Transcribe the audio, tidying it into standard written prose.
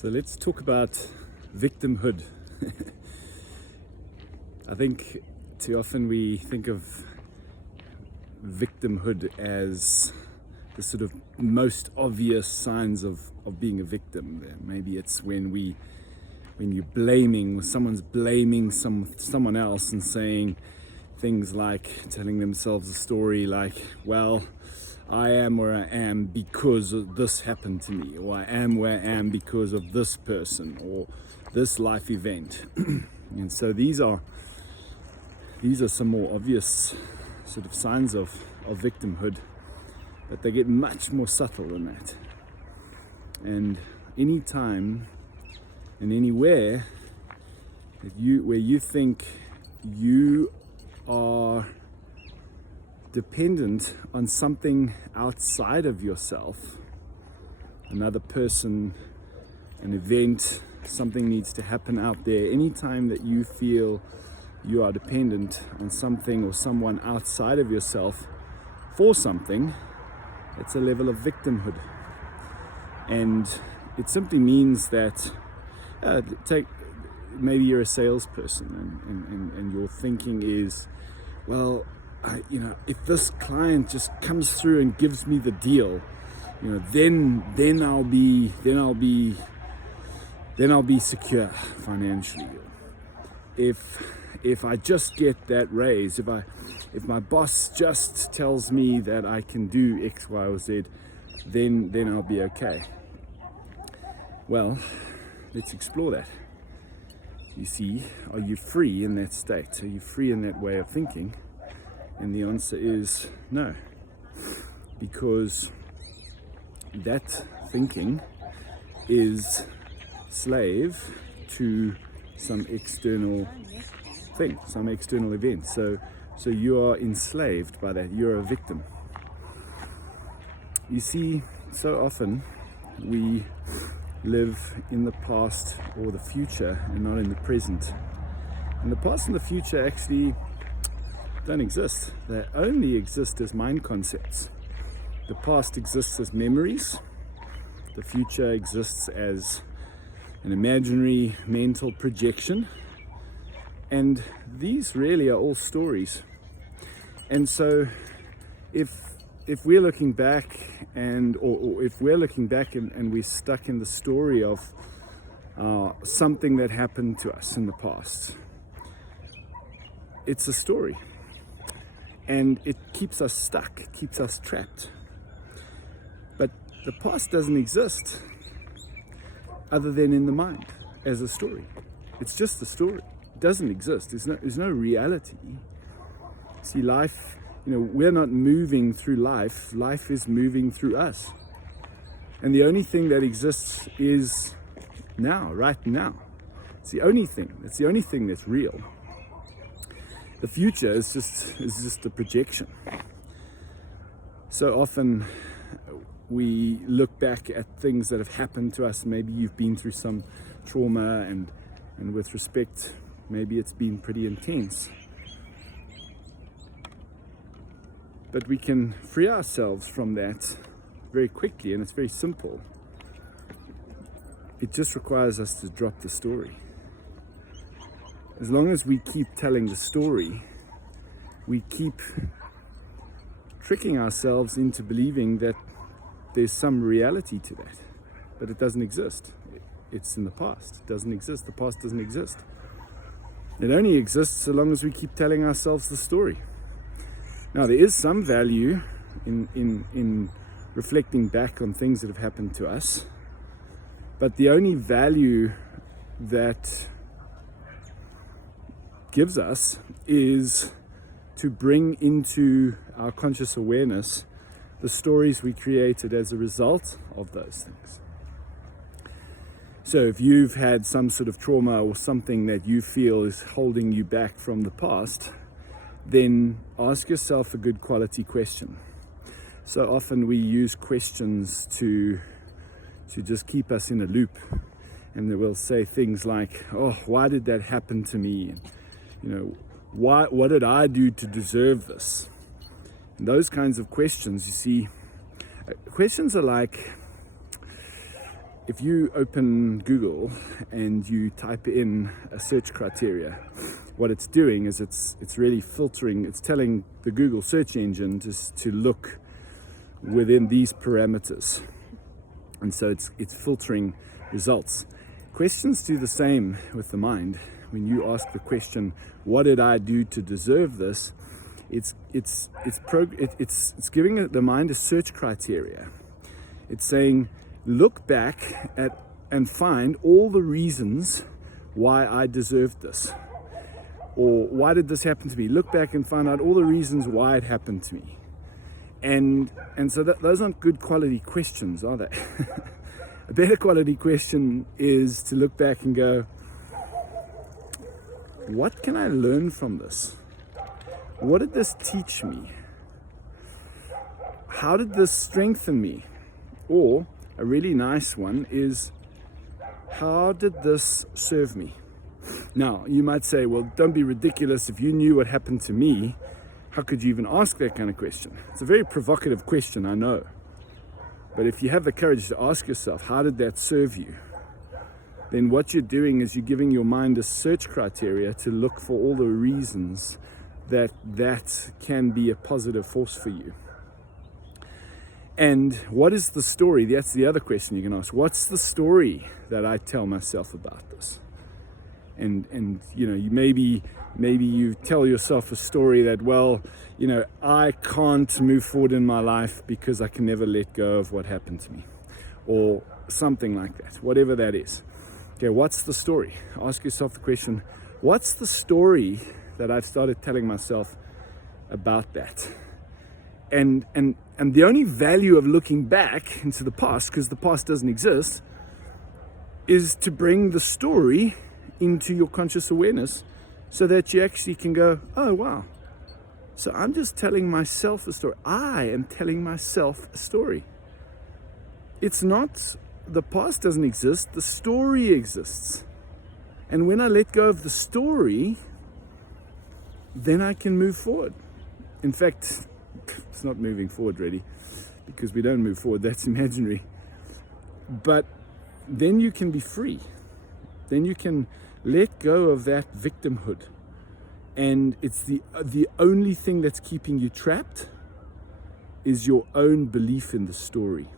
So let's talk about victimhood. I think too often we think of victimhood as the sort of most obvious signs of being a victim. Maybe it's when you're blaming, someone's blaming someone else and saying things like, telling themselves a story like, well, I am where I am because this happened to me, or I am where I am because of this person or this life event. And so these are some more obvious sort of signs of victimhood, but they get much more subtle than that. And any time and anywhere where you think you are dependent on something outside of yourself, another person, an event, something needs to happen out there, anytime that you feel you are dependent on something or someone outside of yourself for something, it's a level of victimhood. And it simply means that maybe you're a salesperson and your thinking is, well, if this client just comes through and gives me the deal, then I'll be secure financially. If I just get that raise, if my boss just tells me that I can do X, Y, or Z, then I'll be okay. Well, let's explore that. You see, are you free in that state? Are you free in that way of thinking? And the answer is no, because that thinking is slave to some external thing, some external event. So you are enslaved by that. You're a victim. You see, so often we live in the past or the future and not in the present. And the past and the future actually don't exist. They only exist as mind concepts. The past exists as memories. The future exists as an imaginary mental projection. And these really are all stories. And so if we're looking back or if we're looking back and we're stuck in the story of something that happened to us in the past, it's a story. And it keeps us stuck, it keeps us trapped. But the past doesn't exist other than in the mind as a story. It's just a story. It doesn't exist. There's no reality. See, life, we're not moving through life. Life is moving through us. And the only thing that exists is now, right now. It's the only thing. It's the only thing that's real. The future is just a projection. So often we look back at things that have happened to us. Maybe you've been through some trauma, and with respect, maybe it's been pretty intense. But we can free ourselves from that very quickly, and it's very simple. It just requires us to drop the story. As long as we keep telling the story, we keep tricking ourselves into believing that there's some reality to that. But it doesn't exist. It's in the past. It doesn't exist. The past doesn't exist. It only exists so long as we keep telling ourselves the story. Now, there is some value in reflecting back on things that have happened to us, but the only value that gives us is to bring into our conscious awareness the stories we created as a result of those things. So if you've had some sort of trauma or something that you feel is holding you back from the past, then ask yourself a good quality question. So often we use questions to just keep us in a loop, and they will say things like, oh, why did that happen to me? What did I do to deserve this? And those kinds of questions, you see, questions are like, if you open Google and you type in a search criteria, what it's doing is it's really filtering. It's telling the Google search engine just to look within these parameters, and so it's filtering results. Questions do the same with the mind. When you ask the question, "What did I do to deserve this?" It's giving the mind a search criteria. It's saying, look back at and find all the reasons why I deserved this, or why did this happen to me. Look back and find out all the reasons why it happened to me. And so those aren't good quality questions, are they? A better quality question is to look back and go, what can I learn from this? What did this teach me? How did this strengthen me? Or a really nice one is, how did this serve me? Now, you might say, well, don't be ridiculous. If you knew what happened to me, how could you even ask that kind of question? It's a very provocative question, I know. But if you have the courage to ask yourself, how did that serve you? Then what you're doing is you're giving your mind a search criteria to look for all the reasons that can be a positive force for you. And what is the story? That's the other question you can ask. What's the story that I tell myself about this? And you maybe you tell yourself a story that, well, I can't move forward in my life because I can never let go of what happened to me, or something like that, whatever that is. Okay, what's the story? Ask yourself the question, what's the story that I've started telling myself about that? And the only value of looking back into the past, because the past doesn't exist, is to bring the story into your conscious awareness so that you actually can go, oh, wow. So I'm just telling myself a story. I am telling myself a story. It's not, the past doesn't exist, the story exists. And when I let go of the story, then I can move forward. In fact, it's not moving forward really, because we don't move forward, that's imaginary. But then you can be free. Then you can let go of that victimhood. And it's the only thing that's keeping you trapped is your own belief in the story.